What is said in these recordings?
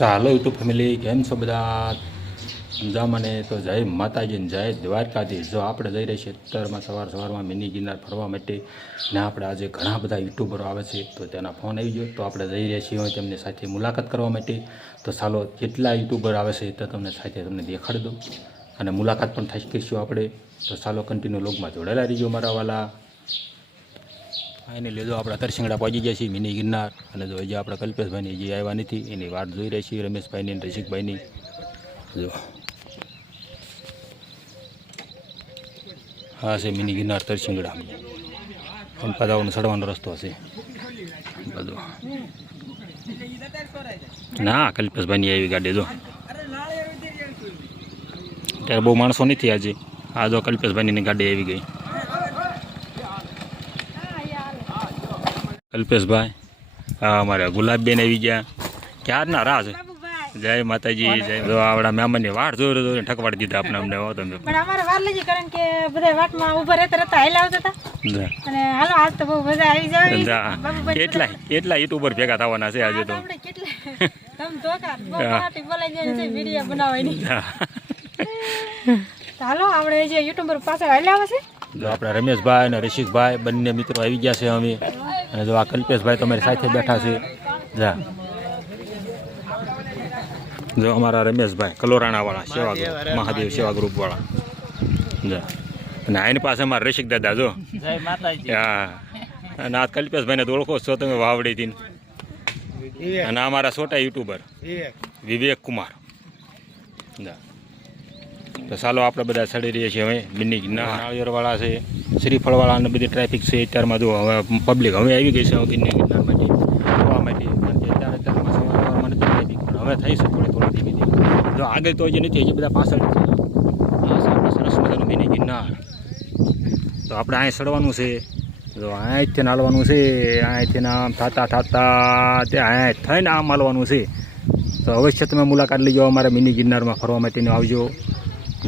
ચાલો YouTube family, કેમ છો બધા? સમજામને તો જય માતાજી જય દ્વારકાધીશ. જો આપણે જઈ રહ્યા છીએ અત્યારમાં સવાર સવારમાં મિની ગિરનાર ફરવા માટે, ને આપણે આજે ઘણા બધા યુટ્યુબરો આવે છે, તો તેના ફોન આવી ગયો. તો આપણે જઈ રહ્યા છીએ તેમની સાથે મુલાકાત કરવા માટે. તો ચાલો કેટલા યુટ્યુબર આવે છે તો તમને સાથે તમને દેખાડી દઉં. અને મુલાકાત પણ થઈ શકીશું આપણે. તો ચાલો કન્ટિન્યુ લોગમાં જોડાયેલા રહીજો મારા વાલા. એને લીધો આપણે તરસિંગડા પહોંચી ગયા છીએ, મિની ગિરનાર. અને જો હજી આપણે કલ્પેશભાઈની હજી આવ્યા નથી, એની વાત જોઈ રહી છીએ રમેશભાઈની અને રસિકભાઈની. જો. હા છે મિની ગિરનાર તરસિંગડા. પણ પદાવાનો ચડવાનો રસ્તો હશે બધો. ના, કલ્પેશભાઈની આવી ગાડી, જો. ત્યારે બહુ માણસો નથી આજે. આ જો કલ્પેશભાઈની ગાડી આવી ગઈ. કલ્પેશભાઈ હા અમારે ગુલાબબેન આવી ગયા. ક્યારના રાહ છે? જય માતાજી જય જો આવડા મહેમાનની વાટ જોઈ જોઈને ઠકવાડી દીધા આપણે અમને હો તમે. પણ અમારે વાર લઈ કારણ કે બધા વાટમાં ઊભા રહેતા રહેતા હાલ્યા આવતા હતા. અને હાલો આજ તો બહુ મજા આવી જાય. કેટલા કેટલા યુટ્યુબર ભેગા થવાના છે આજે તો? આપણે કેટલા તમ તો પાર્ટી બોલાઈ જાય છે વિડિયો બનાવવાની હાલો આપણે જે યુટ્યુબર પાસે હાલ્યા આવે છે જો આપણા રમેશભાઈ અને ઋષિકભાઈ બંને મિત્રો આવી ગયા છે અમે. અને જો આ કલ્પેશભાઈ તમારી સાથે બેઠા છે. જા. જો અમારા રમેશભાઈ કલોરાણાવાળા સેવા ગ્રુપ મહાદેવ સેવા ગ્રુપવાળા. જા. અને આની પાસે અમારા રસિક દાદા જો. હા. અને આ કલ્પેશભાઈને તો ઓળખો છો તમે વાવડીથી. અને અમારા છોટા યુટ્યુબર. વિવેક કુમાર. જા. તો ચાલો આપણે બધા ચડી રહીએ છીએ હવે. મિની નાળિયેરવાળા છે, શ્રીફળવાળા અને બધી ટ્રાફિક છે. અત્યારમાં જો હવે પબ્લિક હવે આવી ગઈ છે હવે ગિરનાર માટે. ફરવા માટે અત્યારે અત્યારમાં સવાર સવારમાં ટ્રાફિક પણ હવે થઈ છે થોડી થોડી ધીમે ધીમે. જો આગળ તો હજી નથી, હજી બધા પાછળ સરસ મજાનું મિની ગિરનાર. તો આપણે અહીં ચડવાનું છે. જો અહીંથી હાલવાનું છે, અહીંથી આમ થતા થતા તે અહીં થઈને આમ હાલવાનું છે. તો અવશ્ય તમે મુલાકાત લઈ જાઓ અમારા મિની ગિરનારમાં ફરવા માટેને. આવજો.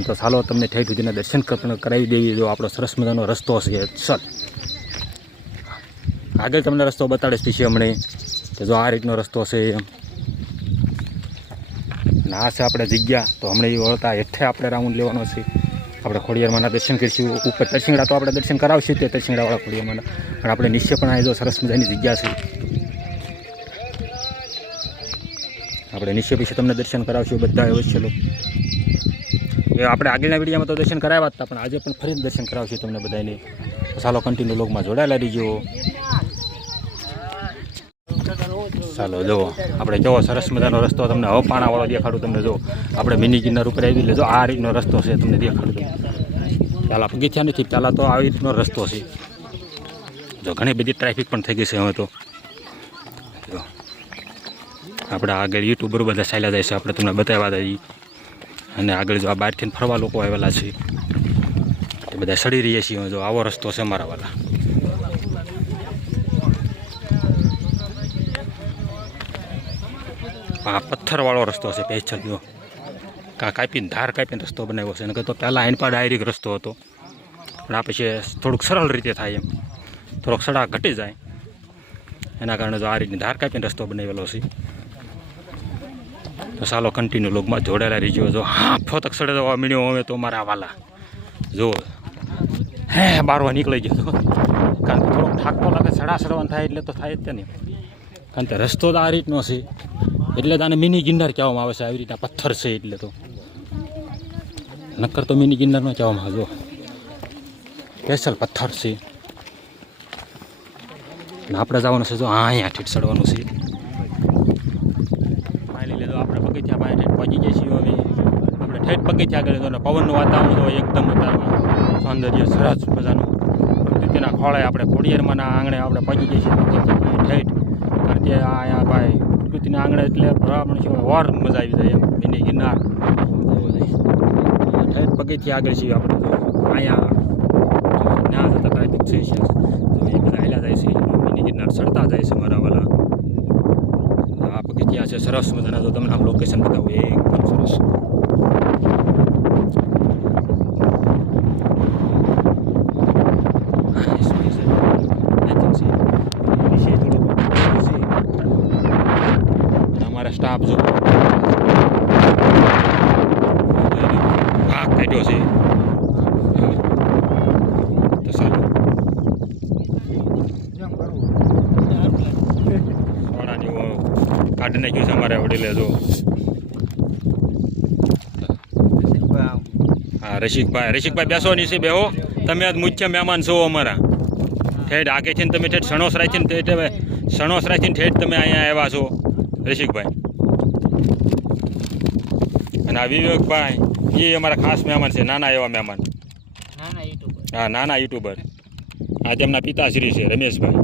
તો ચાલો તમને ઠેઠ સુધીના દર્શન કર- કરાવી દેવી, જો આપણો સરસ મજાનો રસ્તો છે ચલ. આગળ તમને રસ્તો બતાડીશ પછી હમણે, કે જો આ રીતનો રસ્તો છે એમ. આ છે આપણે જગ્યા, તો હમણાં એ વળતા હેઠે આપણે રાઉન્ડ લેવાનો છે. આપણે ખોડિયારમાંના દર્શન કરીશું. ઉપર તરસિંગડા તો આપણે દર્શન કરાવશું તે તરસિંગડાવાળા ખોડિયારમાંના. પણ આપણે નિશ્ચય પણ આવી જો સરસ મજાની જગ્યા છે. આપણે નિશ્ચય પછી તમને દર્શન કરાવશું બધા અવશ્ય લોકો એ આપણે આગળના વિડીયોમાં તો દર્શન કરાવ્યા હતા, પણ આજે પણ ફરી દર્શન કરાવશે તમને બધાને ચાલો કન્ટિન્યુ લોકમાં જોડાયેલા રહીજો. ચાલો જુઓ આપણે કેવો સરસ મજાનો રસ્તો તમને હવે પાણાવાળો દેખાડું તમને, જો. આપણે મિની ગિરનાર ઉપર આવી લેજો આ રીતનો રસ્તો છે તમને દેખાડું. ચાલો પગથિયા નથી, પહેલાં તો આવી રીતનો રસ્તો છે. જો, ઘણી બધી ટ્રાફિક પણ થઈ ગઈ છે હવે તો. આપણે આગળ યુટ્યુબર બધા ચાલ્યા જાય છે, આપણે તમને બતાવ્યા દઈએ. અને આગળ જો આ બહારથી ફરવા લોકો આવેલા છે, તે બધા સડી રહ્યા છીએ. જો આવો રસ્તો છે મારા વાલા. આ પથ્થરવાળો રસ્તો છે પેચલ જો. કા કાપીને, ધાર કાપીને રસ્તો બનાવ્યો છે. નકર તો પહેલાં એની પાસે ડાયરેક્ટ રસ્તો હતો. પણ આ પછી થોડુંક સરળ રીતે થાય એમ. થોડોક સડા ઘટી જાય. એના કારણે જો આ રીતની ધાર કાપીને રસ્તો બનાવેલો છે. તો ચાલો કન્ટિન્યુ લોગમાં જોડાયેલા રહીજો. જો હા ફોતક સડે જવા મળ્યો હવે તો મારા વાલા. જો, હે, બારવા નીકળી ગયો કારણ કે થોડોક થાક તો લાગે સડા સડવાનું થાય એટલે તો થાય જ નહીં કારણ કે રસ્તો તો આ રીતનો છે. એટલે તો આને મિની ગિન્નર કહેવામાં આવે છે, આવી રીતના પથ્થર છે એટલે તો. નક્કર તો મિની ગિરનારમાં કહેવામાં આવે, જો. સ્પેશિયલ પથ્થર છે. આપણે જવાનું છે, જો, હા, અહીંયા ઠીઠ સડવાનું છે ફાઇનલી લીધો આપણે પગથિયા પાસે ઠેઠ પહોંચી જઈએ છીએ હવે આપણે ઠેઠ પગથિયા આગળ તો પવનનું વાતાવરણ તો એકદમ સૌંદર્ય સરસ મજાનું. તેના ખોળે આપણે ખોડિયારમાંના આંગણે આપણે પહોંચી જઈએ છીએ. ઠેઠ. કારણ કે અહીંયા ભાઈ પ્રકૃતિના આંગણે એટલે ભરવા છે, વાર મજા આવી જાય એમ. મિની ગિરનાર. ઠેઠ પગથિયા આગળ છીએ આપણે અહીંયા ના જતા ટ્રાફિક છે. તો એ બધા હાલ્યા જાય છે. એની ગિરનાર ચડતા જાય છે મારા વાલા. આ પગથિયા છે, સરસ મજાના. જો તમને આમ લોકેશન બતાવું એકદમ સરસ હા, એ શું છે? I think છે. વિશે થોડુંક છે. અને અમારે સ્ટાફ જો હા કાઢ્યો છે હા. તો સારું સોડા જેવો કાઢી નાખ્યું છે અમારે વડીલે જો. હા રસિકભાઈ રસિકભાઈ બેસો નીચે બેહો. તમે આજ મુખ્ય મહેમાન છો અમારા. ઠેઠ આગે છે ને તમે ઠેઠ સણોસરાય છે ને ઠેઠ સણોસ છે ને ઠેઠ તમે અહીંયા આવ્યા છો રસિકભાઈ. અને આ વિવેકભાઈ એ અમારા ખાસ મહેમાન છે નાના એવા મહેમાન. હા નાના યુટ્યુબર. આ તેમના પિતાશ્રી છે રમેશભાઈ.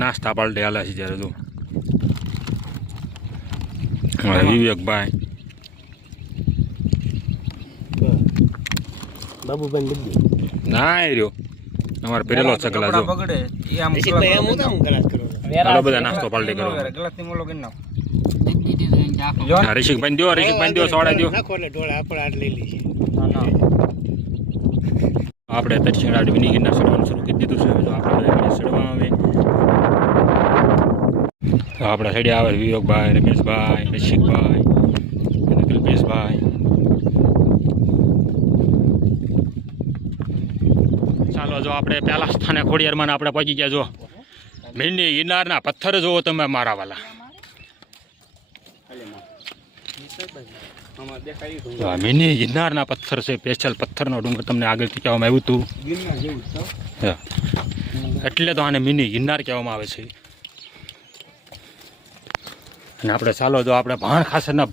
નાસ્તા પાલટે હાલે છે જ્યારે તું. વિવેકભાઈ બાબુભાઈ ના રહ્યો. અમારે પેરેલો ચકલા જો. ઋષિકભાઈ બધા નાસ્તો પાલટે કરો. રસિકભાઈ દો રસિકભાઈ દો સોડા દો ઢોળા આપણે આટ લઈ લઈએ. આપણે તરસિંગડા મિની ગિરનાર ચડવાનું શરૂ કરી દીધું છે. જો આપણે સડવા આવે. તો આપણા સાઈડે આવે વિવેકભાઈ, રમેશભાઈ, રસિકભાઈ, અને કલ્પેશભાઈ. ચાલો જો આપણે પહેલા સ્થાને ખોડિયારમાં આપણે પહોંચી ગયા જો. મિની ગિરનારના પથ્થર જોવો તમે મારા વાલા. આ મિની ગિરનારના પથ્થર છે સ્પેશિયલ પથ્થરનો ડુંગર તમને આગળથી કહેવામાં આવ્યું હતું. એટલે તો આને મિની ગિરનાર કહેવામાં આવે છે. અને આપણે ચાલો જો આપણે ભાણ ખાસરના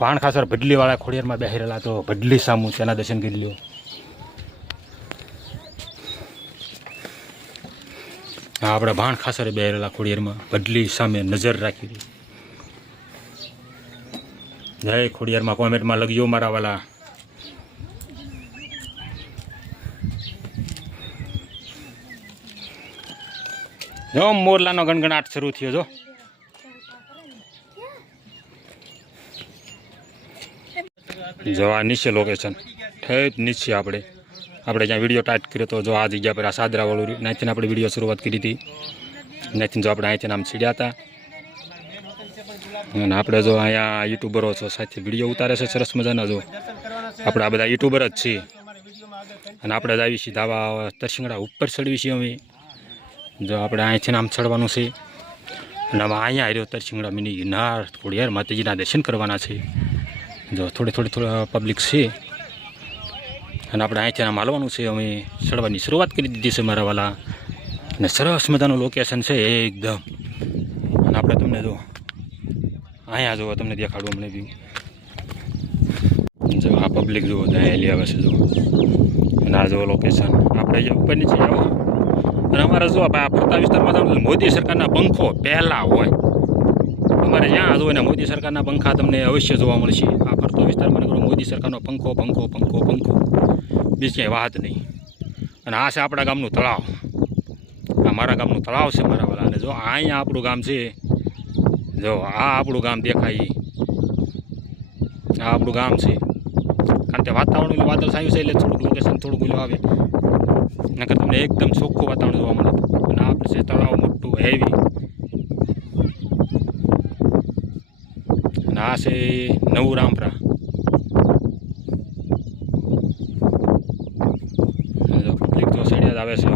ભાણ ખાસર ભડલીવાળા ખોડિયારમાં બેસી તો ભડલી સામું તેના દર્શન કરી લ્યો. આપણે ભાણ ખાસરે બેહેલા ખોડિયારમાં ભડલી સામે નજર રાખી જય ખોડિયારમાં કોમેન્ટમાં લગ્યો મારા વાલા. જો, મોરલાનો ગણગણાટ શરૂ થયો, જો. જો આ નીચે લોકેશન ઠેઠ નીચે આપણે. આપણે જ્યાં વીડિયો ટાઈટ કર્યો તો જો આ જગ્યા પર આ સાદરાવાળું નાચીને આપણે વીડિયો શરૂઆત કરી હતી. નાચીને જો આપણે અહીંથી આમ છીડ્યા હતા. અને આપણે જો અહીંયા યુટ્યુબરો છો સાથે વીડિયો ઉતારે છે, સરસ મજાના જો. આપણે આ બધા યુટ્યુબર જ છીએ. અને આપણે જ આવી છીએ, ધાવા તરસિંગડા ઉપર ચડવી છીએ અમે. જો આપણે અહીંથી આમ ચડવાનું છે. અને હવે અહીંયા આવ્યો તરસિંગડા મિની ગિરનાર. થોડી યાર માતાજીના દર્શન કરવાના છે. જો થોડી થોડી થોડી પબ્લિક છે. અને આપણે અહીંથી આમ હાલવાનું છે અમે. ચડવાની શરૂઆત કરી દીધી છે મારા વાલા. અને સરસ મજાનું લોકેશન છે, એકદમ. અને આપણે તમને જો અહીંયા જુઓ તમને દેખાડું અમને વ્યૂ જો આ પબ્લિક જુઓ ત્યાં એલી આવે છે જો અને આ જુઓ લોકેશન આપણે અહીંયા ઉપર નીચે આવો. અને અમારે જો આ ફરતા વિસ્તારમાં તમને મોદી સરકારના પંખો પહેલાં હોય. અમારે જ્યાં જુઓ ને મોદી સરકારના પંખા તમને અવશ્ય જોવા મળશે. આ ફરતો વિસ્તારમાં કરો મોદી સરકારનો પંખો પંખો પંખો પંખો. બીજી ક્યાંય વાત નહીં. અને આ છે આપણા ગામનું તળાવ. આ મારા ગામનું તળાવ છે મારા વાળા અને જો અહીંયા આપણું ગામ છે જો, આ આપણું ગામ દેખાય. આ આપણું ગામ છે. કારણ કે વાતાવરણ વાદળ છાયું છે એટલે થોડુંક લોકેશન થોડુંક ઓલું આવે. નકર તમને એકદમ ચોખ્ખું વાતાવરણ જોવા મળે. અને આપણે છે તળાવ મોટું હેવી અને આ છે નવું રામપરા આવે છે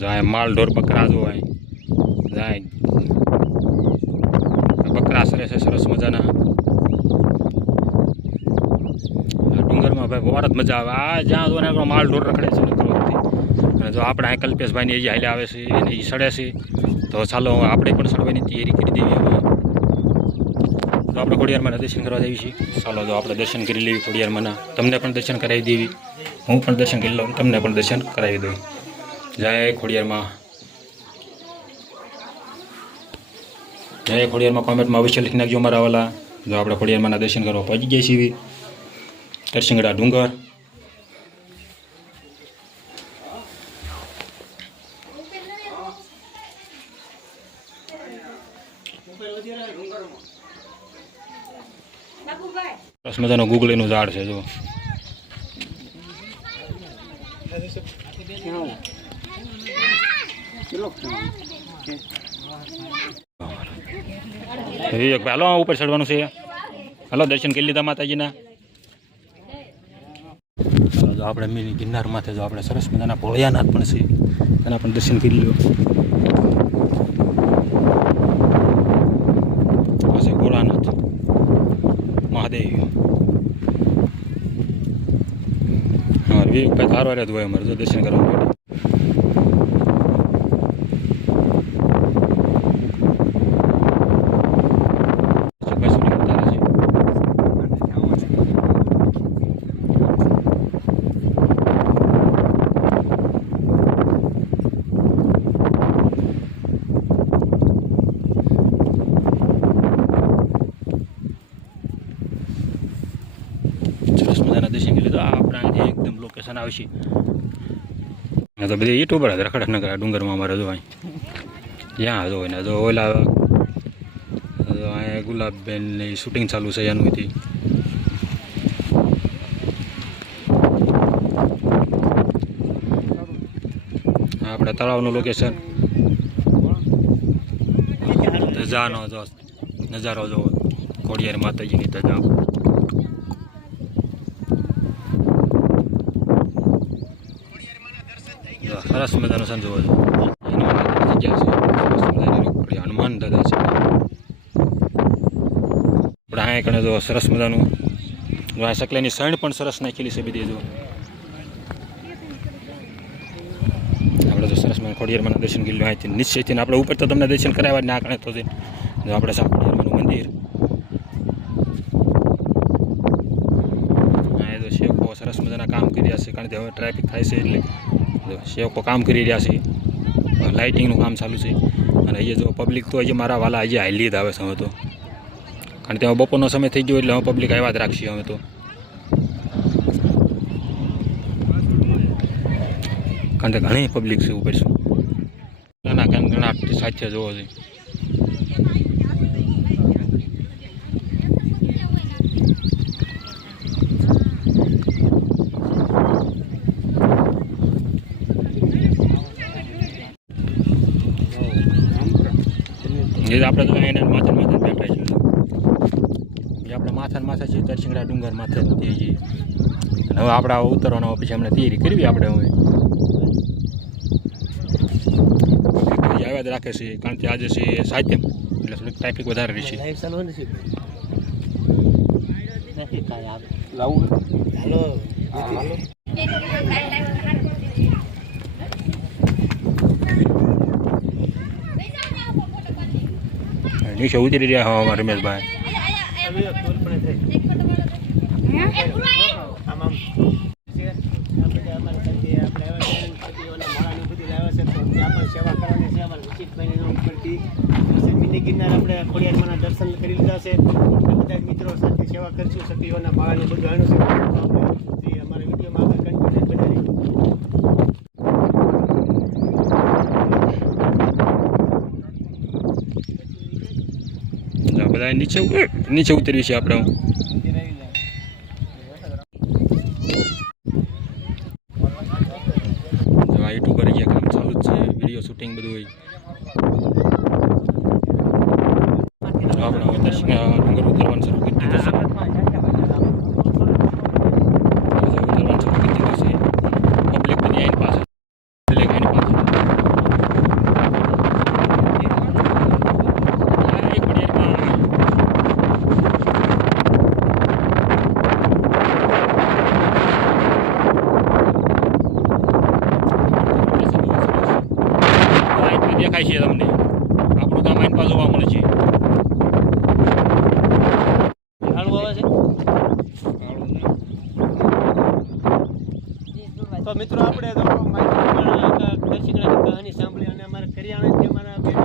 જાય માલ ઢોર બકરા જો હોય જાય બકરા સરે છે, સરસ મજાના. ડુંગરમાં ભાઈ વાર જ મજા આવે. આ જ્યાં જો આપણો માલ ઢોર રખડે છે નકરો નથી. અને જો આપણે અહીં કલ્પેશભાઈની એ હાલે આવે છે, એને એ સડે છે, તો ચાલો આપણે પણ સડવાની તૈયારી કરી દેવી તો આપણે ખોડિયારમાં દર્શન કરવા જઈએ છીએ. ચાલો જો આપણે દર્શન કરી લેવી ખોડિયારમાંના તમને પણ દર્શન કરાવી દેવી. હું પણ દર્શન કરી લઉં, તમને પણ દર્શન કરાવી દઉં જય ખોડિયારમાં. જય ખોડિયારમાં કોમેન્ટમાં અવશ્ય લખી નાખજો મારા વાલા જો આપણે ખોડિયારમાંના દર્શન કરવા પહોંચી ગયા છીએ. તરસિંગડા ડુંગર. મજાનો મજાનું ગુગળીનું ઝાડ છે જો ભાઈ હાલો ઉપર ચડવાનું છે. હાલો, દર્શન કરી લીધા માતાજીના. ચાલો જો આપણે મિની ગિરનાર માથે જો આપણે સરસ મજાના ભોળિયાનાથ પણ છે. તેના પણ દર્શન કરી લો આ છે ભોળાનાથ મહાદેવ. હા વિવેકભાઈ તારો જ હોય અમારે, જો દર્શન કરવા માટે વિવેકભાઈ shooting ઉતારે છે. સરસ મજાના દર્શન કરી લીધા આપણે અહીંથી એકદમ લોકેશન આવશે આ તો બધી યુટ્યુબર હતા નગર ડુંગરમાં અમારે હજુ અહીં. ત્યાં હોય ને, જો ઓલા અહીંયા ગુલાબબેનની શૂટિંગ ચાલુ છે એનુંથી આ આપણે તળાવનું લોકેશન નજારો જો નજારો જો ખોડિયાર માતાજીની ધજા સરસ મજાનો સન જોવો છે હનુમાન દાદા છે આપણે અહીંયા કણે જો સરસ મજાનું આ સકલાની સણ પણ સરસ નાખેલી છે બધી જો આપણે જો સરસ મજાનું ખોડિયારમાં દર્શન કરી અહીંથી નિશ્ચયથી આપણે ઉપર તો તમને દર્શન કરાવ્યા જ ના કણે તો જો આપણે સા ખોડિયારમાંનું મંદિર સરસ મજાના કામ કરી છે, કારણ કે હવે ટ્રાફિક થાય છે એટલે જો શેવકો કામ કરી રહ્યા છે. લાઇટિંગનું કામ ચાલુ છે. અને અહીંયા જો પબ્લિક તો હજી મારા વાલા અહીંયા હાલી જ આવે છે હવે તો. કારણ કે બપોરનો સમય થઈ ગયો એટલે હવે પબ્લિક આવ્યા જ રાખશે અમે તો. કારણ કે ઘણી પબ્લિક છે ઉપર. શું ઘણા ઘણા સાચે જોવો છે. એ આપણે તો એને માથે માથે જ બેઠા છીએ. આપણે માથા માથે છીએ તરસિંગડા ડુંગર માથે જ તે છીએ હવે આપણે ઉતરવાના પછી અમને તૈયારી કરવી આપણે હવે. આવ્યા જ રાખે છે કારણ કે આજે છે સાતમ એટલે થોડીક ટ્રાફિક વધારે રહેશે લાવું? હાલો. હાલો નીચે ઉતરી રહ્યા હો અમારા રમેશભાઈ આમ આમ છે. આ બધા અમારી સાથે આપણે આવ્યા છે, સતીઓના માળાને બધી લાવ્યા છે, તો ત્યાં પણ સેવા કરવાની છે. અમારા વિશિતભાઈની રૂમ પરથી. પછી મિની ગિરનાર આપણે ખોડિયારમાંના દર્શન કરી લીધા છે બધા મિત્રો સાથે સેવા કરશું સતીઓના માળાને બધું છે તો આપણે જે અમારા વિડીયોમાં આગળ કન્ટિન્યુ બનાવી તો આ બધા નીચે નીચે ઉતરવી છે આપણે યુટ્યુબર અહીંયા કામ ચાલુ છે વીડિયો શૂટિંગ બધું હોય. આપણે હવે દર્શન ડુંગર ઉતરવાનું શરૂ કરી દીધું છે હવે ઉતરવાનું શરૂ કરી દીધું છે પબ્લિક બધી આવીને પાસે પબ્લિક આવીને પાસે આ એક ઘડિયાળમાં લાઈટ દેખાય છે તમને આપણું કામ આઈન પાછું જોવા મળે છે હાલું આવે છે તો મિત્રો આપણે તો કહાની સાંભળી અને અમારા કરિયાણાથી અમારા બેન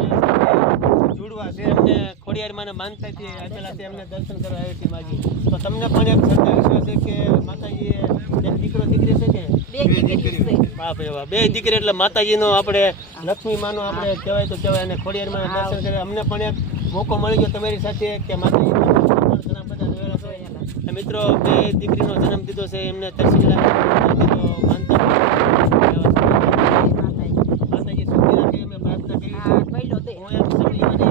જોડવા છે એમને ખોડિયારમાં માનતા છે આપેલાથી એમને દર્શન કરવા આવી હતી માજી. તો તમને પણ એક શ્રદ્ધા વિશ્વાસ છે કે માતાજી એક દીકરો દીકરી છે કે? વાહ ભાઈ બે દીકરી એટલે માતાજીનો આપણે લક્ષ્મી માનો આપણે કહેવાય તો કહેવાય અને ખોડિયારમાં દર્શન કરે. અમને પણ એક મોકો મળી ગયો તમારી સાથે કે માતાજી ઘણા બધા જોયેલા મિત્રો બે દીકરીનો જન્મ દીધો છે એમને તરસીગડા દીધો માનતા માતાજી સુખી રાખે એમને પ્રાર્થના કરી હું એમ સગલી મને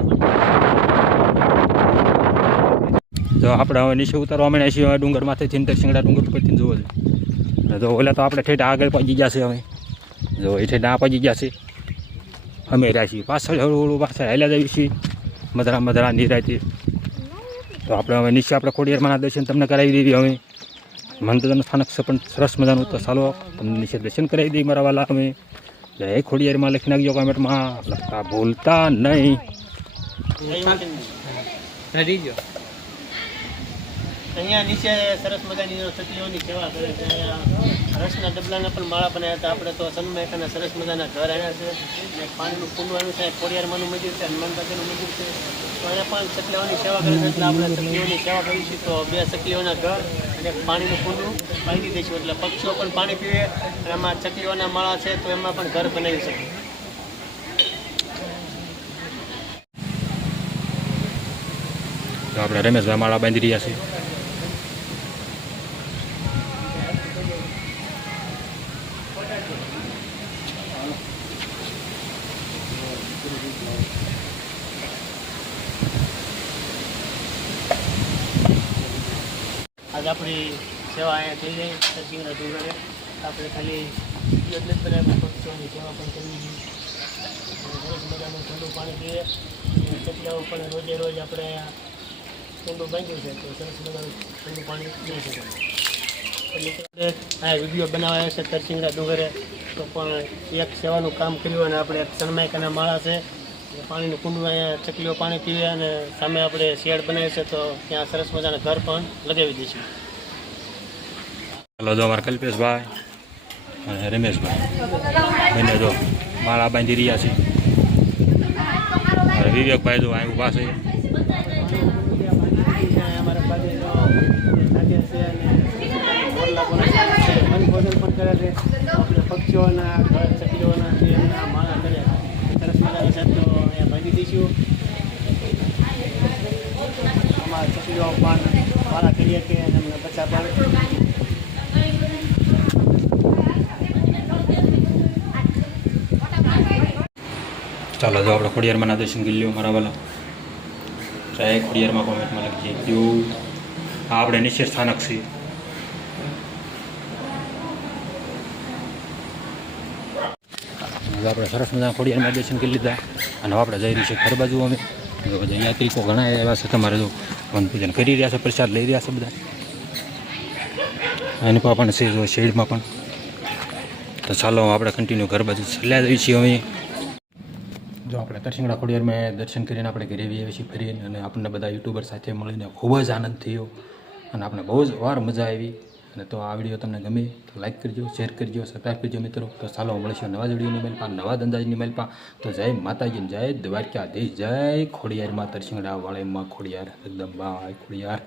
જો આપણે હવે નીચે ઉતારવા માંડ્યા છીએ, હવે ડુંગરમાંથી થીંતર શિંગડા ડુંગર ઉપરથી જોવો છે જો ઓલા તો આપણે ઠેઠ આગળ પહોંચી ગયા છે હવે જો એ ઠેઠ આ પહોંચી ગયા છે. અમે રહ્યા છીએ પાછળ હળવું હળવું પાછળ હેલા જઈએ છીએ. મધરા મધરા નિરાયતી. તો આપણે હવે નીચે આપણે ખોડિયારમાંના દર્શન તમને કરાવી દેવી હવે મંદિરનું સ્થાનક પણ સરસ મજાનું તો ચાલો, તમને નીચે દર્શન કરાવી દઈએ મારા વાલા અમે. જય ખોડિયારમાં લખી નાખજો કોમેન્ટમાં. લખતા ભૂલતા નહીં. અહીંયા નીચે સરસ મજાની સતીઓની સેવા કરે છે. રસના ડબલાના પણ માળા બનાવ્યા હતા. આપણે તો સનમેકાના સરસ મજાના ઘર આવ્યા છે. ને પાણીનું કુંડવાનું છે કોડિયારમાંનું મંદિર છે, હનુમાન દાદાનું મંદિર છે. તો અહીંયા પણ સકલીઓની સેવા કરે છે. એટલે આપણે સકલીઓની સેવા કરીશું તો બે સકલીઓના ઘર અને પાણીનું કુંડું બાંધી દઈશું. એટલે પક્ષીઓ પણ પાણી પીવે અને આમાં ચકલીઓના માળા છે તો એમાં પણ ઘર બનાવી શકે. તો આપણે રમેશભાઈ માળા બાંધી રહ્યા છીએ આજ આપણી સેવા અહીંયા રજૂ કરે આપણે ખાલી એટલે જ બધા પક્ષીઓની સેવા પણ કરવી જોઈએ. રોજ મજાનું ઠંડુ પાણી પીએ ચકલાઓ પણ રોજે રોજ આપણે ઠંડુ બાંધ્યું છે, તો સરસ મજાનું ઠંડુ પાણી પી શકે એટલે આ વીડિયો બનાવ્યા છે તરસિંગડા ડુંગરે, તો પણ એક સેવાનું કામ કર્યું અને આપણે એક સનમાયકાના માળા છે પાણીનું કુંડું અહીંયા ચકલીઓ પાણી પીવે અને સામે આપણે શેડ બનાવીએ છે, તો ત્યાં સરસ મજાના ઘર પણ લગાવી દઈશું. ચાલો જો અમારા કલ્પેશભાઈ અને રમેશભાઈ બંને જો માળા બાંધી રહ્યા છે અને વિવેકભાઈ જો અહીં ઊભા છે સાથે પક્ષીઓના ચકલીઓના એમના માળા કરે સરસ મજાની તો અહીંયા બાંધી દઈશું અમારા ચકલીઓ પણ માળા કરીએ કે એમના બચ્ચા પણ ચાલો, જો આપણે ખોડિયારમાંના દર્શન કરી લ્યો મારા વાલા. ચાહે ખોડિયારમાં કોમેન્ટમાં લખીએ જો આ આપણે નિશ્ચિત સ્થાનક છીએ. આપણે સરસ મજાના ખોડિયારમાં દર્શન કરી લીધા. અને આપણે જઈ રહ્યું છે ઘર બાજુ અમે. યાત્રિકો ઘણા એવા છે તમારે જો વન પૂજન કરી રહ્યા છે, પ્રસાદ લઈ રહ્યા છે બધા. એની પણ છે શેડમાં પણ. તો ચાલો, આપણે કન્ટિન્યુ ઘર બાજુ ચાલ્યા જઈએ છીએ અમે. જો આપણે તરસિંગડા ખોડિયારમાં દર્શન કરીને આપણે ઘરે આવીએ છીએ ફરીને અને આપણને બધા યુટ્યુબર સાથે મળીને ખૂબ જ આનંદ થયો. અને આપણે બહુ જ વાર મજા આવી. અને તો આ વીડિયો તમને ગમે તો લાઈક કરજો શેર કરજો સબસ્ક્રાઈબ કરજો મિત્રો. તો ચાલો મળીશું નવા જ વિડીયોની મેલપા નવા ધંધાની મેલપા તો જય માતાજી જય દ્વારકાધીશ. જય ખોડિયારમાં તરસિંગડા વાળેમાં ખોડિયાર. બાય ખોડિયાર.